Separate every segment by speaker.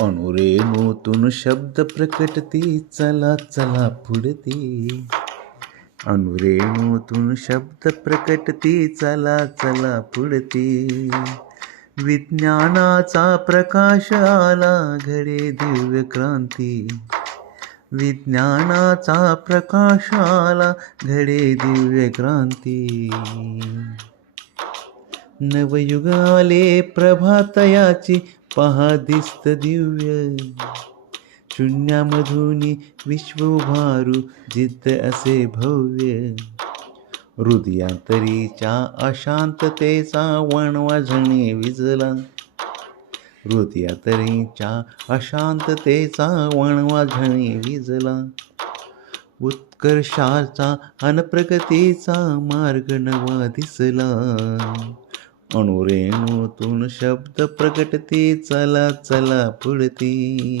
Speaker 1: अणुरेणूतून शब्द प्रकटती चला चला पुढती. अणुरेणूतून शब्द प्रकटती चला चला पुढती. विज्ञानाचा प्रकाश आला घडे दिव्य क्रांती. विज्ञानाचा प्रकाश आला घडे दिव्य क्रांती. नवयुगाले प्रभातयाची पहा दिसत दिव्य. शून्यामधून विश्व उभारू जिद्द असे भव्य. हृदयांतरीच्या अशांततेचा वणवा झणे विजला. हृदयातरीच्या अशांततेचा वणवा झणे विजला. उत्कर्षाचा अनप्रगतीचा मार्ग नवा दिसला. अणुरेणूतून शब्द प्रकटती चला चला पुढती.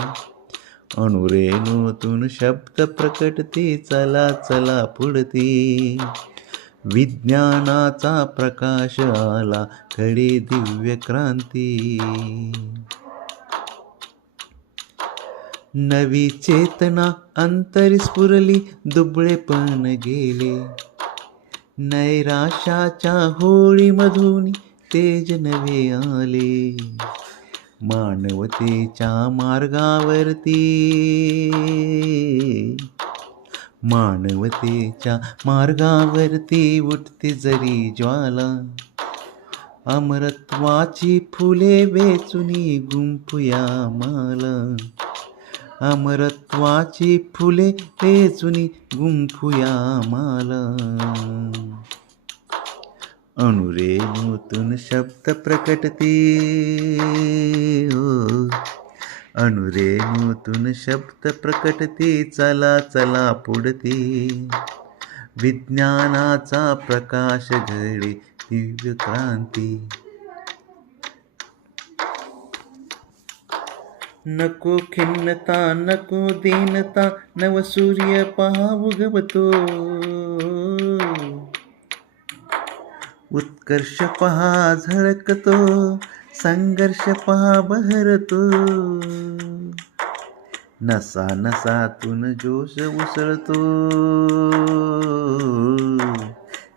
Speaker 1: अणुरेणूतून शब्द प्रकटती चला चला पुढती. विज्ञानाचा प्रकाश आला खडे दिव्य क्रांती. नवी चेतना अंतरी स्फुरली दुबळेपण गेले. नैराशाच्या होळीमधून तेज नवे आले. मानवतेच्या मार्गावरती. मानवतेच्या मार्गावरती उठते जरी ज्वाला. अमरत्वाची फुले वेचुनी गुंफुया माला. अमरत्वाची फुले वेचुनी गुंफुया माला. अणुरेणूतून शब्द प्रकटते हो. अणुरेणूतून शब्द प्रकटते चला चला पुढते. विज्ञानाचा प्रकाश घडे दिव्य क्रांती. नको खिन्नता नको दीनता नव सूर्य पहा उगवतो. उत्कर्ष पहा झळकतो. संघर्ष पहा बहरतो. नसा नसातून जोश उसळतो.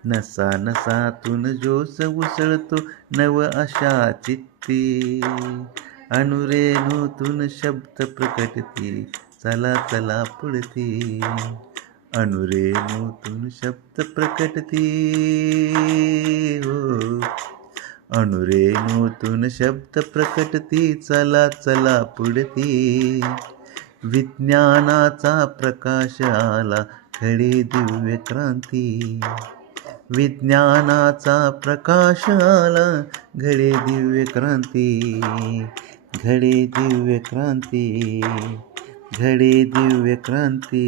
Speaker 1: नसा नसातून जोश उसळतो. नव अशा चित्ती. अणुरेणूतून शब्द प्रकटती. चला चला पुढती. अणुरेणूतून शब्द प्रकटते। हो अनुरे अणुरेणूतून शब्द प्रकटते चला चला पुढते। विज्ञानाचा प्रकाश आला खडे दिव्य क्रांती। विज्ञानाचा प्रकाश आला घडे दिव्य क्रांती। घडे दिव्य क्रांती। घडे दिव्य क्रांती